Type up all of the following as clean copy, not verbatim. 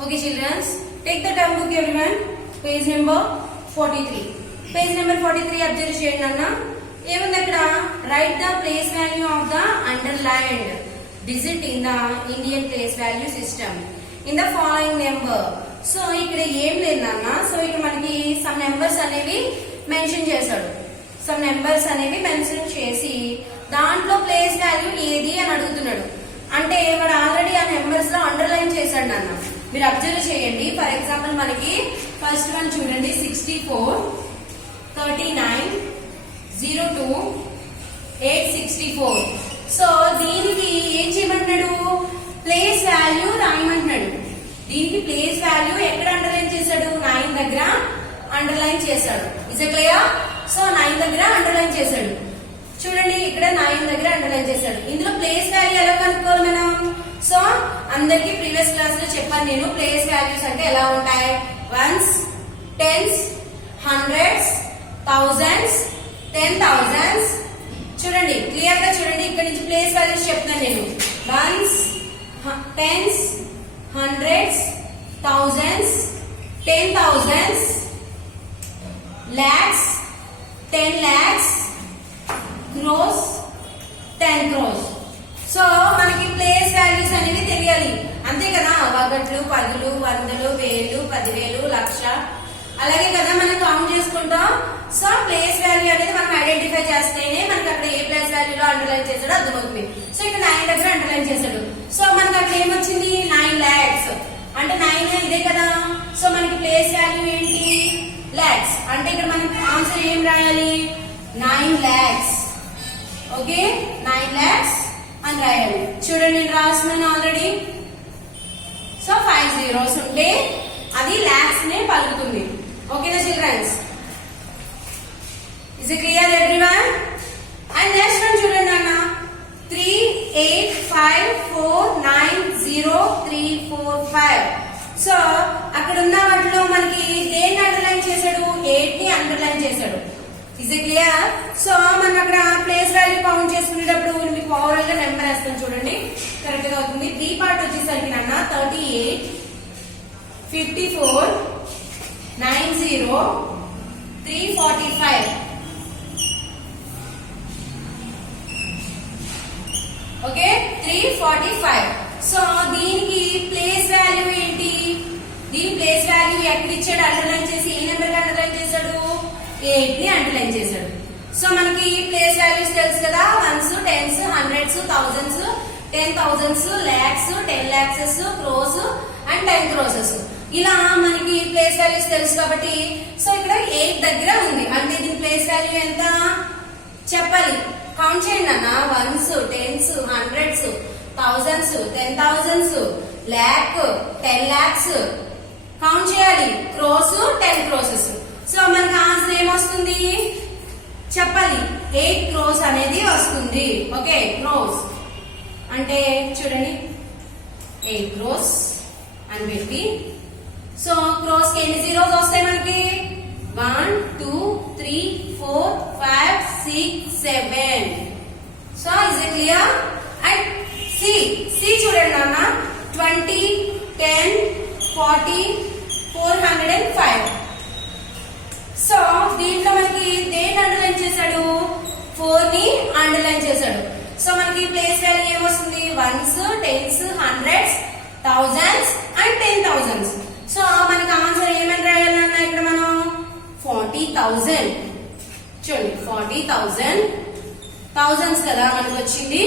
Okay children, take the term book everyone, page number 43. Page number 43 observe చేయండి అన్న. ఏముంది అక్కడ? Write the place value of the underlined digit in the Indian place value system in the following number. So ఇక్కడ ఏం లేదు అన్న. So ఇక్కడ మనకి సమ్ నెంబర్స్ అనేవి మెన్షన్ చేశాడు. సమ్ నెంబర్స్ అనేవి మెన్షన్ చేసి దాంట్లో ప్లేస్ వాల్యూ ఏది అని అడుగుతున్నాడు. అంటే వాడు ఆల్రెడీ ఆ నెంబర్స్ లో అండర్లైన్ చేశాడు అన్న. మీరు అబ్జర్వ్ చేయండి. ఫర్ ఎగ్జాంపుల్ మనకి ఫస్ట్ వన్ చూడండి, 64, 39, 02, 864. సో దీనికి ఏం చేయమంటున్నాడు? ప్లేస్ వాల్యూ రాయమంటున్నాడు. దీనికి ప్లేస్ వాల్యూ ఎక్కడ అండర్లైన్ చేశాడు? 9 దగ్గర అండర్లైన్ చేశాడు. Is it clear? సో 9 దగ్గర అండర్లైన్ చేశాడు. చూడండి ఇక్కడ 9 దగ్గర అండర్లైన్ చేశాడు. ఇందులో ప్లేస్ వాల్యూ ఎలా కనుక్కోవాలి మనం? సో అందరికి ప్రీవియస్ క్లాస్ లో చెప్పాను నేను, ప్లేస్ వాల్యూస్ అంటే ఎలా ఉంటాయి? Ones, tens, hundreds, thousands, 10,000s. చూడండి క్లియర్ గా చూడండి, ఇక్కడ నుంచి ప్లేస్ వాల్యూస్ చెప్తాను నేను. Ones, tens, hundreds, thousands, 10,000s, lakhs, 10 lakhs, crores, 10 crores. So మనకి ప్లేస్ వాల్యూస్ అనేవి తెలియాలి, అంతే కదా? ఒకట్లు, పదులు, వందలు, వేలు, 10,000, లక్ష, అలాగే కదా మనం కౌంట్ చేసుకుంటాం. సో ప్లేస్ వాల్యూ అనేది మనం ఐడెంటిఫై చేస్తేనే మనకి అక్కడ ఏ ప్లేస్ వాల్యూలో అండర్లైన్ చేశాడో అర్థమవుతుంది. సో ఇక్కడ 9 దగ్గర అండర్లైన్ చేశాడు. సో మనకి అక్కడ ఏమొచ్చింది? 9 lakhs. అంటే 9 ఇదే కదా. సో మనకి ప్లేస్ వాల్యూ ఏంటి? lakhs. అంటే ఇక్కడ మనకి ఆన్సర్ ఏం రాయాలి? 9 lakhs. ఓకే, 9 lakhs అని రాయాలి. చూడండి నేను రాస్తున్నాను ఆల్రెడీ. సో 5 zeros ఉంటే అది lakhs నే పలుకుతుంది. ఓకేనా childrens? Is it clear everyone? And next one చూడండి అన్న, 385490345. సో అక్కడ ఉన్న వాటిలో మనకి దేన్ని అండర్లైన్ చేశాడు? 8 ని అండర్లైన్ చేశాడు. Is it clear? సో మనం అక్కడ ప్లేస్ వాల్యూ కౌంట్ చేసుకునేటప్పుడు మీకు ఓవరాల్ గా నెంబర్ వేస్తాను చూడండి, కరెక్ట్ గా అవుతుంది. 3 పార్ట్ వచ్చేసరికి నాన్న 38, 54, 90, 345. ఓకే, 345. సో దీనికి ప్లేస్ వాల్యూ ఏంటి? దీని ప్లేస్ వాల్యూ ఎక్కడ ఇచ్చాడు? అండర్లైన్ చేసి ఏ నెంబర్ కి అండర్లైన్ చేశాడు? 8 ని అండర్లైన్ చేశాడు. సో మనకి ప్లేస్ వాల్యూస్ తెలుసు కదా, ones, tens, hundreds, thousands, 10,000s, lakhs, 10 lakhs, crores and 10 crores. ఇలా మనకి ప్లేస్ వాల్యూస్ తెలుసు కాబట్టి సో ఇక్కడ 8 దగ్గర ఉంది. అంటే దీని ప్లేస్ వాల్యూ ఎంత చెప్పాలి? కౌంట్ చేయండి అన్న. Ones, tens, hundreds, thousands, 10,000s, lakh, 10 lakhs count చేయాలి. క్రోస్, 10 crores. సో మనకి ఆన్సర్ ఏమొస్తుంది చెప్పాలి? 8 crores అనేది వస్తుంది. ఓకే, క్రోస్ అంటే చూడండి 8 crores అని పెట్టి, సో క్రోస్ కి ఎన్ని జీరోస్ వస్తాయి మనకి? 1, 2, 3, 4, 5, 6, 7. So is it clear? And C చూడండి నాన్న, 20, 10, 40, 405. సో దీంట్లో మనకి దేన్ని అండర్లైన్ చేశాడు? 4 ని అండర్లైన్ చేశాడు. సో మనకి ప్లేస్ వాల్యూ ఏమొస్తుంది? Ones, tens, hundreds, thousands and 10,000s. So మనకి ఆన్సర్ ఏమని రాయాలన్న ఇక్కడ మనం? 40,000. చూడండి 40,000, థౌజండ్స్ కదా మనకు వచ్చింది.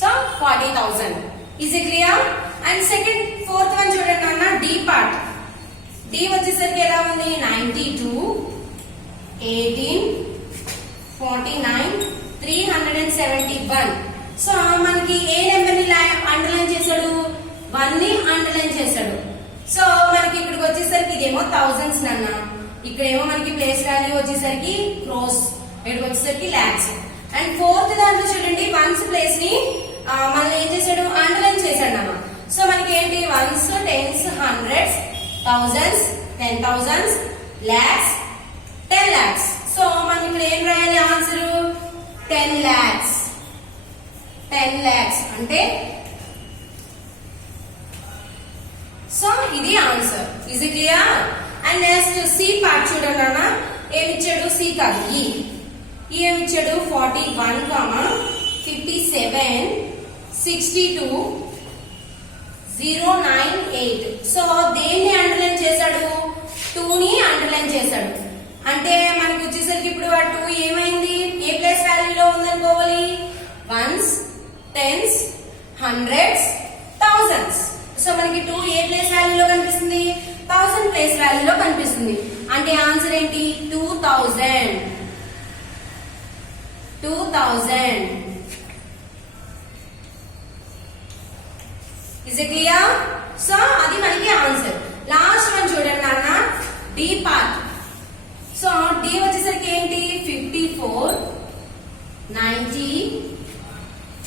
So 40,000. Is it clear? And second, fourth one చూడండి అన్న, డి పార్ట్. డి వచ్చేసరికి ఎలా ఉంది? 92, 18, 49, 371. సో మనకి ఏ నెంబర్ ని అండర్లైన్ చేశాడు? 1 ని అండర్లైన్ చేశాడు. సో మనకి ఇక్కడికి వచ్చేసరికి ఇదేమో థౌజండ్స్ అన్న, ఇక్కడేమో మనకి ప్లేస్ వాల్యూ వచ్చేసరికి క్రోస్, ఇక్కడికి వచ్చేసరికి లాక్స్. అండ్ ఫోర్త్ దాంట్లో చూడండి వన్స్ ప్లేస్ ని మళ్ళీ ఏం చేశాడు? అండర్లైన్ చేశాడు అన్న. సో మనకి ఏంటి? Ones, tens, hundreds, thousands, 10,000s, lakhs, 10 lakhs. So మనం ఇక్కడ ఏం రాయాలి ఆన్సర్? 10 lakhs. 10 lakhs అంటే సో ఇది answer. Is it clear? And next C part చూడండి అన్న. ఏమి ఇచ్చాడు? సి కాదు, ఈ ఏమి ఇచ్చాడు? 41, 57, 62, 098. సో దేన్ని అండర్లైన్ చేశాడు? 2ని అండర్లైన్ చేశాడు. అంటే మనకి వచ్చేసరికి ఇప్పుడు 2 ఏమైంది? ఏ ప్లేస్ వాల్యూలో ఉందనుకోవాలి? Ones, tens, hundreds, thousands. So మనకి 2 ఏ ప్లేస్ వాల్యూలో కనిపిస్తుంది? 1000 ప్లేస్ వాల్యూలో కనిపిస్తుంది. అంటే ఆన్సర్ ఏంటి? 2000. 2000. Is it clear? సో అది మనకి ఆన్సర్. లాస్ట్ వన్ చూడండి నాన్న, డి పార్ట్. సో డి వచ్చేసరికి ఏంటి? 54, 90,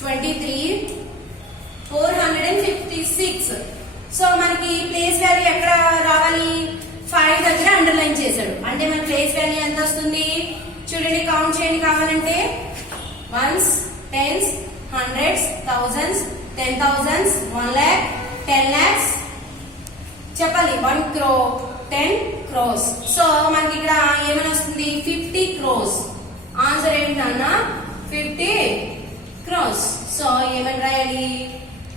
23, 456. సో మనకి ప్లేస్ వాల్యూ ఎక్కడ రావాలి? 5 దగ్గర అండర్లైన్ చేశాడు. అంటే మన ప్లేస్ వాల్యూ ఎంత వస్తుంది? చూడండి, కౌంట్ చేయండి కావాలంటే. Ones, tens, hundreds, thousands, 10,000, 1 lakh, 10 lakhs, చెప్పాలి. 1 crore, 10 crores. సో మనకి ఇక్కడ ఏమని వస్తుంది? 50 crores. ఆన్సర్ ఏంటన్నా? 50 crores. సో ఏమని రాయాలి?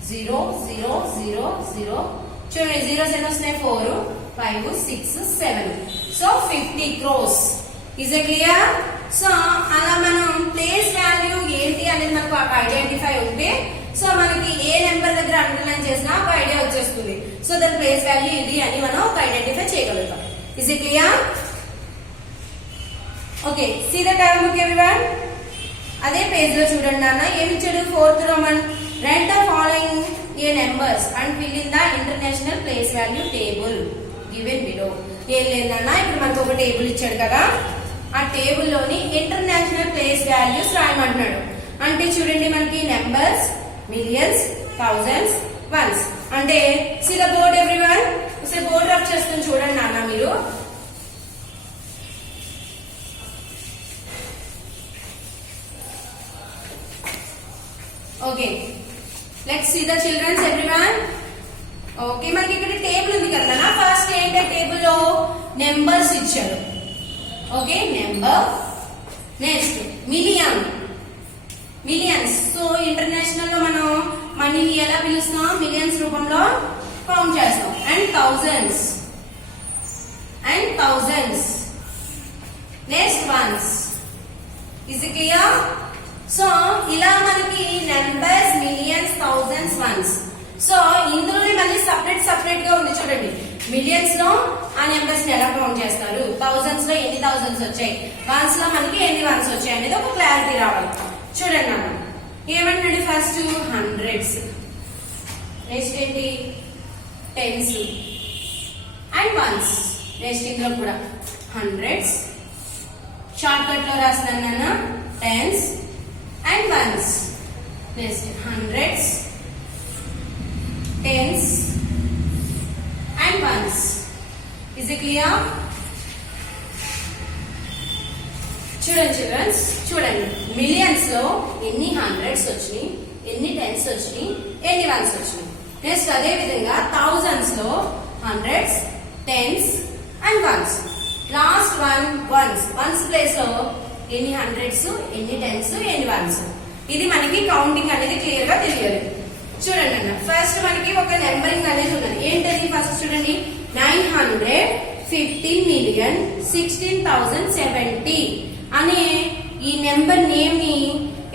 0, 0, 0, 0. చూడండి, జీరోస్ ఎన్ని వస్తున్నాయి? 4, 5, 6, 7. So 50 crores. Is it clear? So అలా మనం ప్లేస్ వాల్యూ ఏంటి అనేది మనకు ఐడెంటిఫై ఉంటే, సో మనకి ఏ నెంబర్ దగ్గర అండర్లైన్ చేసినా ఒక ఐడియా వచ్చేస్తుంది. సో దాని ప్లేస్ వాల్యూ ఇది అని మనం ఒక ఐడెంటిఫై చేయగలుగుతాం. Is it clear? Okay, see the term book everyone. అదే పేజ్ లో చూడండి నాన్న, ఏమి ఇచ్చాడు? 4th Roman, write the following a numbers and fill in the international place value table given below. ఏం లేదన్నా, ఇప్పుడు మనకు ఒక టేబుల్ ఇచ్చాడు కదా, ఆ టేబుల్ లోని ఇంటర్నేషనల్ ప్లేస్ వాల్యూస్ రాయమంటున్నాడు. అంటే చూడండి, మనకి నెంబర్స్, మిలియన్స్, థౌజండ్స్, వన్స్. అంటే సీ ద బోర్డ్ ఎవ్రీవన్. ఒకసారి బోర్డ్ రఫ్ చేస్తుంది చూడండి నాన్న మీరు. Okay, let's see the childrens everyone. Okay, మనకి ఇక్కడ టేబుల్ ఉంది కదా. ఫస్ట్ ఏంటంటే టేబుల్ లో నెంబర్స్ ఇచ్చాడు. Okay, number. Next million, millions. So international లో మనం మనీని ఎలా పిలుస్తాం? మిలియన్స్ రూపంలో కౌంట్ చేస్తాం. And thousands, and thousands. Next once. Is it clear? So ఇలా మనకి numbers, millions, thousands, once. So ఇందులోనే మళ్ళీ సపరేట్ గా ఉంది చూడండి. మిలియన్స్ లో ఆ నెంబర్స్ ని ఎలా కౌంట్ చేస్తారు, థౌజండ్స్ లో ఎన్ని థౌజండ్స్ వచ్చాయి, వన్స్ లో మనకి ఎన్ని వన్స్ వచ్చాయి అనేది ఒక క్లారిటీ రావాలి. చూడండి అన్న, ఏమంటాడు? ఫస్ట్ హండ్రెడ్స్, నెక్స్ట్ ఏంటి? Tens and ones. నెక్స్ట్ ఇందులో కూడా హండ్రెడ్స్, షార్ట్ కట్ లో రాస్తున్నాను, tens and ones. Next hundreds, tens and ones. Is it clear? చూడండి మిలియన్స్ లో ఎన్ని హండ్రెడ్స్ వచ్చినాయి, ఎన్ని టెన్స్ వచ్చినాయి, ఎన్ని వన్స్ వచ్చినాయి. నెక్స్ట్ అదే విధంగా థౌజండ్స్ లో hundreds, tens and ones. Last one ones. Ones place లో ఎన్ని హండ్రెడ్స్, ఎన్ని టెన్స్, ఎన్ని వన్స్. ఇది మనకి కౌంటింగ్ అనేది క్లియర్ గా తెలియాలి. చూడండి అన్న, ఫస్ట్ మనకి ఒక నెంబరింగ్ అనేది ఉన్నది. ఏంటది? ఫస్ట్ చూడండి, 915,16,070 అనే ఈ నెంబర్ నేమ్ ని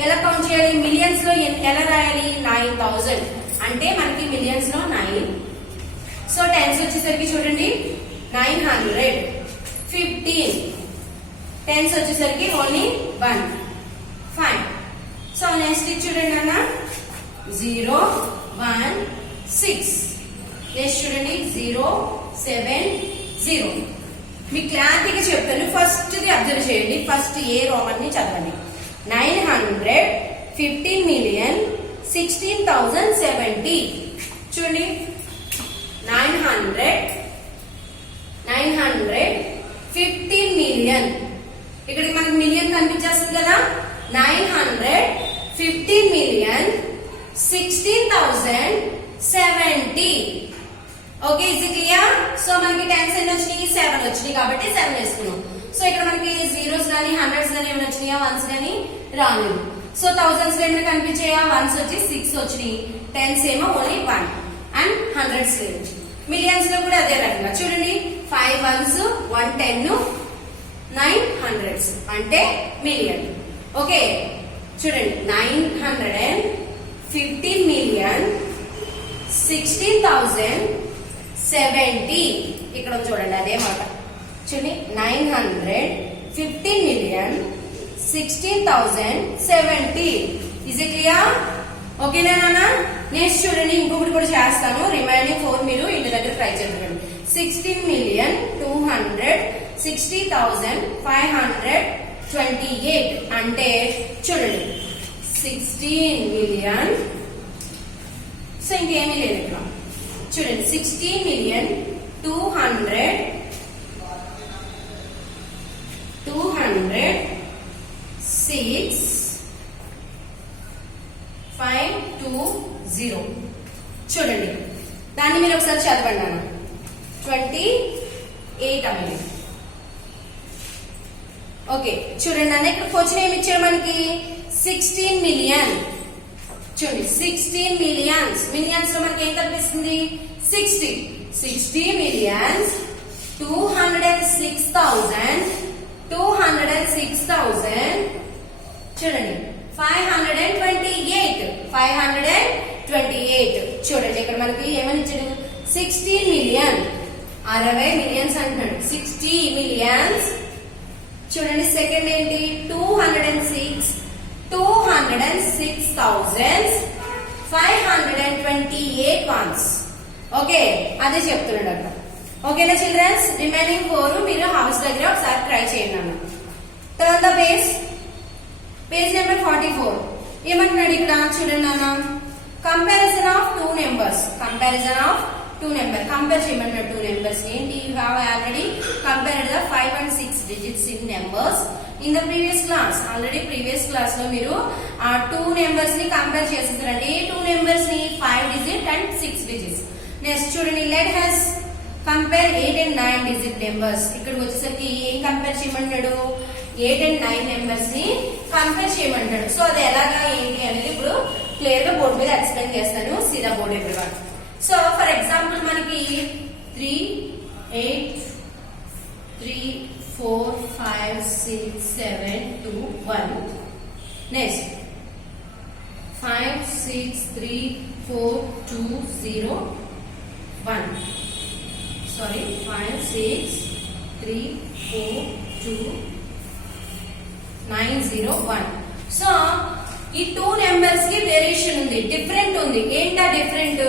ఎలా కౌంట్ చేయాలి? మిలియన్స్ లో ఎలా రాయాలి? 9,000. అంటే మనకి మిలియన్స్ లో 9. సో టెన్స్ వచ్చేసరికి చూడండి 915. టెన్స్ వచ్చేసరికి ఓన్లీ 1. ఫైన్. సో నెక్స్ట్ చూడండి అన్న, 0, 1, 6. నెక్స్ట్ చూడండి 0, 7, 0. మీ క్లారిటీగా చెప్తాను, ఫస్ట్ ది అబ్జర్వ్ చేయండి. ఫస్ట్ ఏ రోమన్ ని చదవండి. 915,16,070. చూడండి 915 మిలియన్. ఇక్కడికి మనకి మిలియన్ కనిపించేస్తుంది కదా. 915,16,070. ఓకే ఇది క్లియర్. సో మనకి టెన్స్ ఎన్ని వచ్చినాయి 7 వచ్చినాయి కాబట్టి 7 వేసుకున్నాం. సో ఇక్కడ మనకి జీరోస్ గానీ హండ్రెడ్స్ గానీ ఏమైనా వచ్చినాయా వన్స్ గానీ రాలేదు. సో థౌసండ్స్ లో ఏమైనా కనిపించాయా వన్స్ వచ్చి 6 వచ్చినాయి, టెన్స్ ఏమో ఓన్లీ 1 అండ్ హండ్రెడ్స్ లేదు. మిలియన్స్ లో కూడా అదే రకంగా చూడండి 5 ones 1 10 9 hundreds అంటే మిలియన్. ఓకే చూడండి 915,16,070 ఇక్కడ చూడండి అదే మాట చూడండి 915,16,070 ఇజ్ ఇట్ క్లియర్. ఓకేనా నాన్న. నెక్స్ట్ చూడండి ఇంకొకటి కూడా చేస్తాను. రిమైనింగ్ 4 మీరు ఇంటి దగ్గర ట్రై చేయండి. 16,260,528 అంటే చూడండి 16 మిలియన్. సో ఇంకేమీ లేదు ఇక్కడ చూడండి 16,206,520 చూడండి దాన్ని మీరు ఒకసారి చదవండి నాన్న. 28 అమ్మ. ఓకే చూడండి అన్న ఇక్కడ క్వశ్చన్ ఏమి ఇచ్చాడు మనకి 16 మిలియన్. చూడండి 16 మిలియన్స్. మిలియన్స్ లో మనకి ఏం కనిపిస్తుంది 60 మిలియన్స్ 206,000 చూడండి 528 చూడండి ఇక్కడ మనకి ఏమని ఇచ్చాడు 16 మిలియన్ 60 మిలియన్స్ అంటున్నాడు 60 మిలియన్స్. చూడండి సెకండ్ ఏంటి 206,528 వన్స్. ఓకే అదే చెప్తున్నాడు అక్కడ. ఓకేనా చిల్డ్రన్స్. రిమైనింగ్ 4 మీరు హౌస్ దగ్గర ఒకసారి ట్రై చేయండి అన్న. టర్న్ ద పేజ్ నెంబర్ 44 ఏమంటున్నాడు ఇక్కడ చూడండి అన్న. Comparison of two numbers. Compare చేయమంటున్నాడు 2 numbers. ఏంటి you have already compared the 5 and 6 digits in numbers in the previous class. Already previous class లో మీరు ఆ 2 numbers ని కంపేర్ చేసేసారండి. ఏ 2 numbers ని 5 digit and 6 digits. నెక్స్ట్ చూడండి let has compare 8 and 9 digit numbers. ఇక్కడికి వచ్చేసరికి ఏం కంపేర్ చేయమంటాడు 8 and 9 numbers ని కంపేర్ చేయమంటాడు. సో అది ఎలాగా ఏంటి అనేది ఇప్పుడు క్లియర్ గా బోర్డు మీద ఎక్స్ప్లెయిన్ చేస్తాను. సీదా board everyone. So for example మనకి 3 8 3 4 5 6 7 2 1. నెక్స్ట్ 5 6 3 4 2 0 1. సారీ 5 6 3 4 2 9 0 1. సో ఈ 2 numbers కి వేరియేషన్ ఉంది, డిఫరెంట్ ఉంది. ఏంటా డిఫరెంట్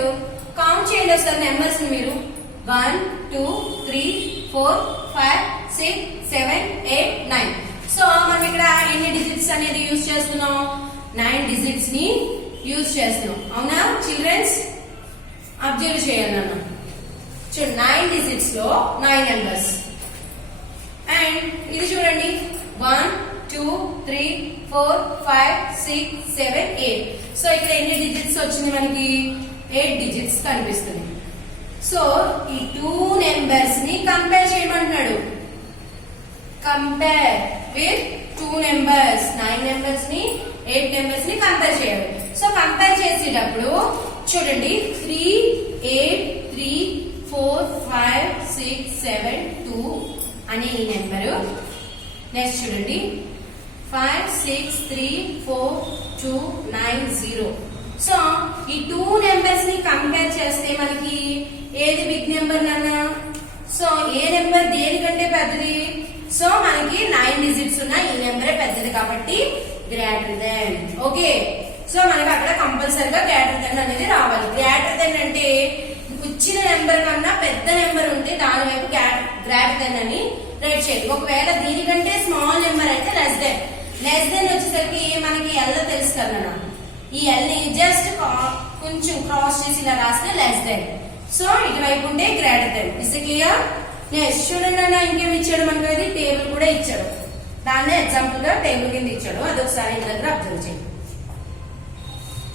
కౌంట్ చేయండి ఒకసారి నెంబర్స్ ని మీరు. 1 2 3 4 5 6 7 8 9. సో మనం ఇక్కడ ఎన్ని డిజిట్స్ అనేది యూజ్ చేస్తున్నాం 9 డిజిట్స్ ని యూజ్ చేస్తున్నాం. అవునా చిల్డ్రన్స్. అబ్జర్వ్ చేయండి అన్న. చూడండి 9 డిజిట్స్ లో 9 numbers. అండ్ ఇది చూడండి 1 2 3 4 5 6 7 8. సో ఇక్కడ ఎన్ని డిజిట్స్ వచ్చింది మనకి 8 digits కనిపిస్తుంది. సో ఈ 2 numbers ని కంపేర్ చేయమంటున్నాడు. కంపేర్ విత్ 2 numbers 9 numbers ని 8 numbers ని కంపేర్ చేయాలి. సో కంపేర్ చేసేటప్పుడు చూడండి 3 8 3 4 5 6 7 2 అనే ఈ నెంబరు. నెక్స్ట్ చూడండి 5 6 3 4 2 9 0. సో ఈ 2 numbers ని కంపేర్ చేస్తే మనకి ఏది బిగ్ నెంబర్ నాన్న. సో ఏ నెంబర్ దేనికంటే పెద్దది. సో మనకి 9 digits ఉన్న ఈ నెంబరే పెద్దది కాబట్టి గ్రేటర్ దెన్. ఓకే సో మనకి అక్కడ కంపల్సరిగా గ్రేటర్ దెన్ అనేది రావాలి. గ్రేటర్ దెన్ అంటే ఇచ్చిన నెంబర్ కన్నా పెద్ద నెంబర్ ఉంటే దాని వైపు గ్రేటర్ దెన్ అని రైట్ చేయాలి. ఒకవేళ దీనికంటే స్మాల్ నెంబర్ అయితే లెస్ దెన్. లెస్ దెన్ వచ్చేసరికి మనకి ఎల్ తెలుసు కదా. ఈ ఎల్ ని జస్ట్ కొంచెం క్రాస్ చేసి ఇలా రాస్తే లెస్ దెన్. సో ఇటువైపు ఉంటే greater than. Is clear. Next చూడండి అన్న ఇంకేమి ఇచ్చాడు మనకి అది టేబుల్ కూడా ఇచ్చాడు. దాన్నే ఎగ్జాంపుల్ గా టేబుల్ కింద ఇచ్చాడు. అదొకసారి ఇంటి దగ్గర అబ్జర్వ్ చేయండి.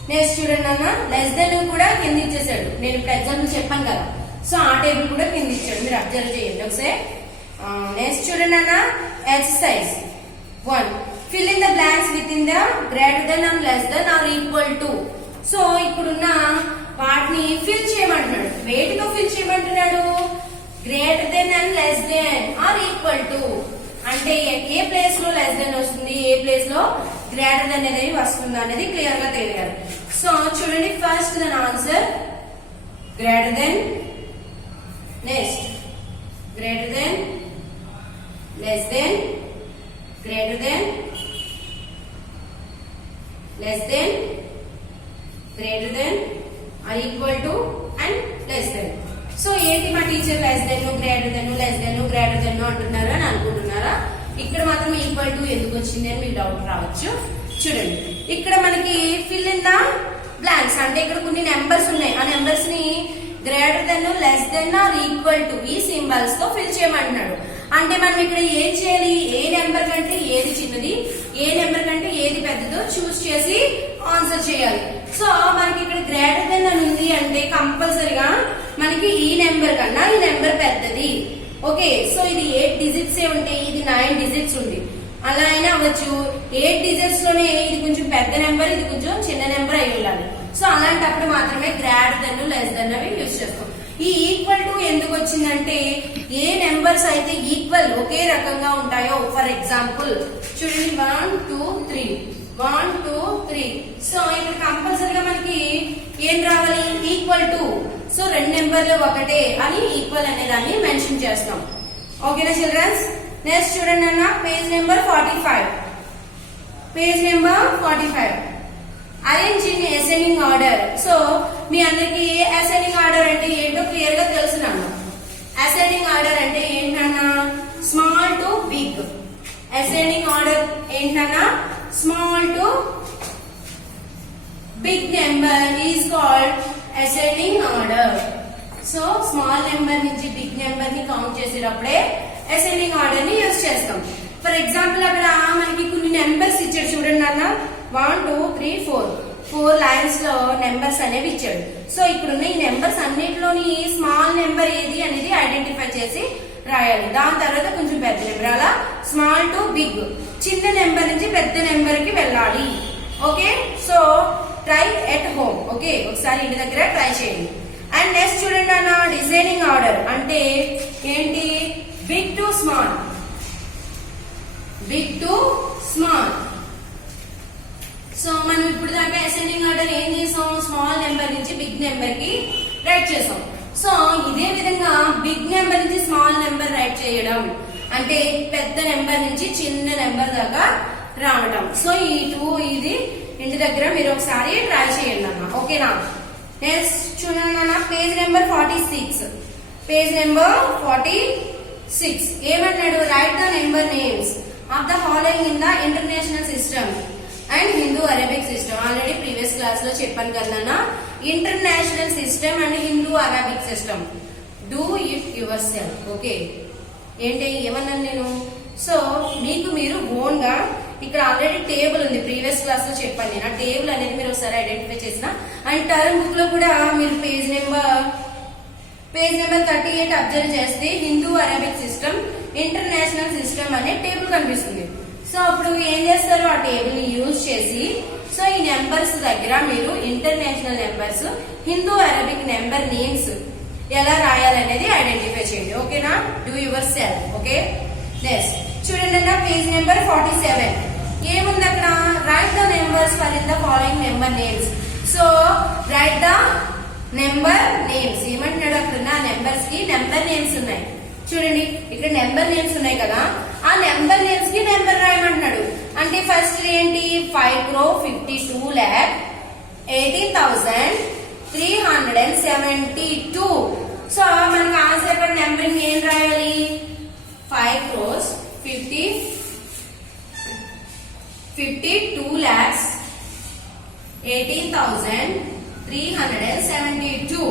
నెక్స్ట్ చూడండి అన్న లెస్ దెన్ కూడా కింద ఇచ్చేసాడు. నేను ఇప్పుడు ఎగ్జాంపుల్ చెప్పాను కదా. సో ఆ టేబుల్ కూడా కింద ఇచ్చాడు, మీరు అబ్జర్వ్ చేయండి ఒకసారి. నెక్స్ట్ చూడండి అన్న, exercise 1. Fill in the blanks with in the greater than and less than or equal to. So ఇప్పుడున్న వాటిని ఫిల్ చేయమంటున్నాడు. వేటితో ఫిల్ చేయమంటున్నాడు? Greater than and less than or equal to. అంటే ఏ ప్లేస్ లో లెస్ దెన్ వస్తుంది, ఏ ప్లేస్ లో గ్రేటర్ దెన్ అనేది వస్తుంది అనేది క్లియర్ గా తెలియాలి. సో చూడండి, ఫస్ట్ దాని answer greater than, next greater than, less then, greater than, less than, greater than, are equal to and less than. So ఏంటి మా teacher less than, greater than, less then, greater than అంటున్నారు అని అనుకుంటున్నారా? ఇక్కడ మాత్రం equal to ఎందుకు వచ్చింది అని మీకు డౌట్ రావచ్చు. చూడండి, ఇక్కడ మనకి ఫిల్ ఇన్ ద బ్లాంక్స్ అంటే ఇక్కడ కొన్ని నెంబర్స్ ఉన్నాయి. ఆ నెంబర్స్ ని greater than, less than or equal to ఈ సింబల్స్ తో ఫిల్ చేయమంటున్నాడు. అంటే మనం ఇక్కడ ఏం చేయాలి? ఏ నెంబర్ కంటే ఏది చిన్నది, ఏ నెంబర్ కంటే ఏది పెద్దదో చూస్ చేసి ఆన్సర్ చేయాలి. సో మనకి ఇక్కడ గ్రేటర్ దెన్ అని ఉంది అంటే కంపల్సరిగా మనకి ఈ నెంబర్ కన్నా ఈ నెంబర్ పెద్దది. ఓకే, సో ఇది 8 డిజిట్స్ ఉంటాయి, ఇది 9 డిజిట్స్ ఉంది. అలా అయినా అవ్వచ్చు. 8 డిజిట్స్ లోనే ఇది కొంచెం పెద్ద నెంబర్, ఇది కొంచెం చిన్న నెంబర్ అయి ఉండాలి. సో అలాంటప్పుడు మాత్రమే గ్రేటర్ దెన్, లెస్ దెన్ అవి యూజ్ చేస్తాం. ఈ ఈక్వల్ టు ఎందుకు వచ్చిందంటే ఏ నెంబర్స్ అయితే ఈక్వల్ ఒకే రకంగా ఉంటాయో, ఫర్ ఎగ్జాంపుల్ చూడండి 1 2 3 1 2 3. సో ఇక్కడ కంపల్సరీగా మనకి ఏం రావాలి? Equal to. సో రెండు నెంబర్లు ఒకటే అని ఈక్వల్ అనే దాన్ని మెన్షన్ చేస్తాం. ఓకేనా చిల్డ్రన్స్? నెక్స్ట్ చూడండి అన్న, page number 45. Page number 45. Arrange in ascending order. So మీ అందరికి అసెండింగ్ ఆర్డర్ అంటే ఏంటో క్లియర్ గా తెలుసునన్న. అసెండింగ్ ఆర్డర్ అంటే ఏంటన్నా? Small to big. Ascending order ఏంటన్నా? Small to big number is called ascending order. So small number నుంచి బిగ్ నెంబర్ ని కౌంట్ చేసేటప్పుడే అసెండింగ్ ఆర్డర్ ని యూజ్ చేస్తాం. ఫర్ ఎగ్జాంపుల్ అక్కడ మనకి కొన్ని నెంబర్స్ ఇచ్చాడు చూడండి అన్న, 1 2 3 4 లైన్స్ లో నెంబర్స్ అనేవి ఇచ్చాడు. సో ఇక్కడున్న ఈ నెంబర్స్ అన్నిటిలోని స్మాల్ నెంబర్ ఏది అనేది ఐడెంటిఫై చేసి రాయాలి. దాని తర్వాత కొంచెం పెద్ద నెంబర్, అలా స్మాల్ టు బిగ్, చిన్న నెంబర్ నుంచి పెద్ద నెంబర్ కి వెళ్ళాలి. Okay, so try at home. Okay, ఒకసారి ఇంటి దగ్గర ట్రై చేయండి. అండ్ నెక్స్ట్ చూడండి అన్న, డిజైనింగ్ ఆర్డర్ అంటే ఏంటి? Big to small, big to small. So మనం ఇప్పుడు దాకా అసెండింగ్ ఆర్డర్ ఏం చేసాం? స్మాల్ నెంబర్ నుంచి బిగ్ నెంబర్ కి రైట్ చేసాం. సో ఇదే విధంగా బిగ్ నెంబర్ నుంచి స్మాల్ నెంబర్ రైట్ చేయడం అంటే పెద్ద నెంబర్ నుంచి చిన్న నెంబర్ దాకా రావడం. సో ఈ 2 ఇది ఇంటి దగ్గర మీరు ఒకసారి ట్రై చేయండి అన్న. ఓకేనా? నెక్స్ట్ చూడండి అన్న, పేజ్ నెంబర్ 46. పేజ్ నెంబర్ 46 ఏమన్నాడు? Right the number names of the following in the international system and Hindu Arabic system. Already previous class లో చెప్పాను కదా, international system and Hindu Arabic system. Do it your self. Okay, ఏంటి ఏమన్నాను నేను? So మీకు మీరు own గా ఇక్కడ ఆల్రెడీ టేబుల్ ఉంది, ప్రీవియస్ క్లాస్ లో చెప్పాను నేను. ఆ టేబుల్ అనేది మీరు ఒకసారి ఐడెంటిఫై చేసిన. అండ్ టర్మ్ బుక్ లో కూడా మీరు పేజ్ నెంబర్ 38 అబ్జర్వ్ చేస్తే Hindu Arabic system, international system అనే టేబుల్ కనిపిస్తుంది. సో అప్పుడు ఏం చేస్తారు? ఆ టేబుల్ ని యూజ్ చేసి సో ఈ నెంబర్స్ దగ్గర మీరు international numbers, Hindu Arabic number names ఎలా రాయాలనేది ఐడెంటిఫై చేయండి. ఓకేనా? Do your self. Okay, next చూడండి అన్న, పేజ్ నెంబర్ 47. ఏముంది అక్కడ? Right the numbers for in the following number names. So right the number names. ఏమంటున్నాడు? అక్కడ నెంబర్స్ కి నెంబర్ నేమ్స్ ఉన్నాయి. చూడండి ఇక్కడ నెంబర్ నేమ్స్ ఉన్నాయి కదా, ఆ నెంబర్ నేమ్స్ కి నెంబర్ రాయమంటున్నాడు. అంటే ఫస్ట్ ఏంటి? 5,52,18,372. సో మనకి ఆన్సర్ ఇక్కడ నెంబరింగ్ ఏం రాయాలి? 5,52,18,372.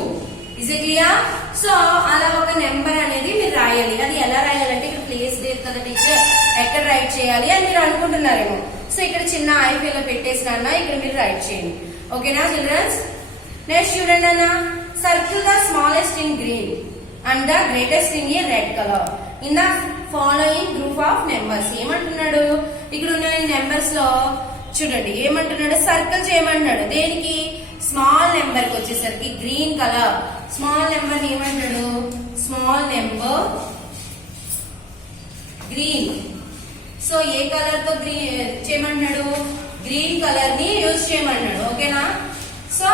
Is it clear? సో అలా ఒక నెంబర్ అనేది మీరు రాయాలి. అది ఎలా రాయాలంటే ఇక్కడ ప్లేస్ లేదు కదా టీచర్, ఎక్కడ రైట్ చేయాలి అని మీరు అనుకుంటున్నారేమో. సో ఇక్కడ చిన్న ఐపీలో పెట్టేసిన ఇక్కడ మీరు రైట్ చేయండి. ఓకేనా చిల్డ్రన్స్? నెక్స్ట్ చూడండి అన్న, circle the smallest in green. And the greatest in a red colour in the following group of numbers. ఏమంటున్నాడు ఇక్కడ ఉన్న నెంబర్స్ లో చూడండి ఏమంటున్నాడు, సర్కిల్ చేయమంటున్నాడు. దేనికి? స్మాల్ నెంబర్ కి వచ్చేసరికి గ్రీన్ కలర్. స్మాల్ నెంబర్ ఏమంటాడు? Small number green. సో ఏ కలర్ తో గ్రీన్ చేయమన్నాడు? గ్రీన్ కలర్ ని యూజ్ చేయమన్నాడు. ఓకేనా? సో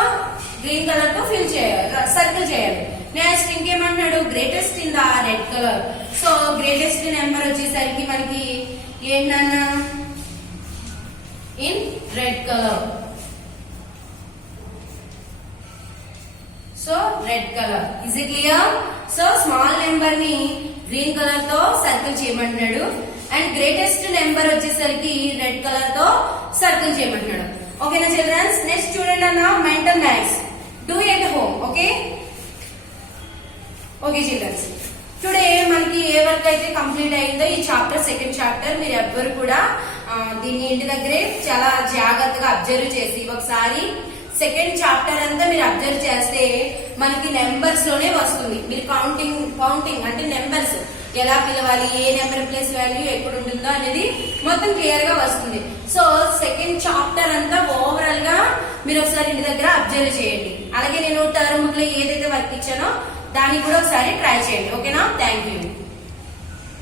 గ్రీన్ కలర్ తో ఫిల్ చేయాలి, సర్కిల్ చేయాలి. నెక్స్ట్ ఇంకేమన్నాడు? Greatest in the red colour. So greatest number వచ్చేసరికి మనకి ఏంటన్నా in red colour. So red colour is it clear? So small number ని గ్రీన్ కలర్ తో సర్కిల్ చేయమంటున్నాడు అండ్ గ్రేటెస్ట్ నెంబర్ వచ్చేసరికి రెడ్ కలర్ తో సర్కిల్ చేయమంటున్నాడు. ఓకేనా చిల్డ్రన్స్? నెక్స్ట్ చూడండి అన్న mental maths do at home. Okay okay childrens, today మనకి ఏ వర్క్ అయితే కంప్లీట్ అయిందో ఈ చాప్టర్, సెకండ్ చాప్టర్, మీరు ఎవ్వరు కూడా దీన్ని ఇంటి దగ్గరే చాలా జాగ్రత్తగా అబ్జర్వ్ చేసి ఒకసారి సెకండ్ చాప్టర్ అంతా మీరు అబ్జర్వ్ చేస్తే మనకి నెంబర్స్ లోనే వస్తుంది. మీరు కౌంటింగ్ అంటే నెంబర్స్ ఎలా పిలవాలి, ఏ నెంబర్ ప్లేస్ వాల్యూ ఎక్కడ ఉంటుందో అనేది మొత్తం క్లియర్ గా వస్తుంది. సో సెకండ్ చాప్టర్ అంతా ఓవరాల్ గా మీరు ఒకసారి ఇంటి దగ్గర అబ్జర్వ్ చేయండి. అలాగే నేను టర్మ్ బుక్ లో ఏదైతే వర్క్ ఇచ్చానో దాన్ని కూడా ఒకసారి ట్రై చేయండి. ఓకేనా? Thank you.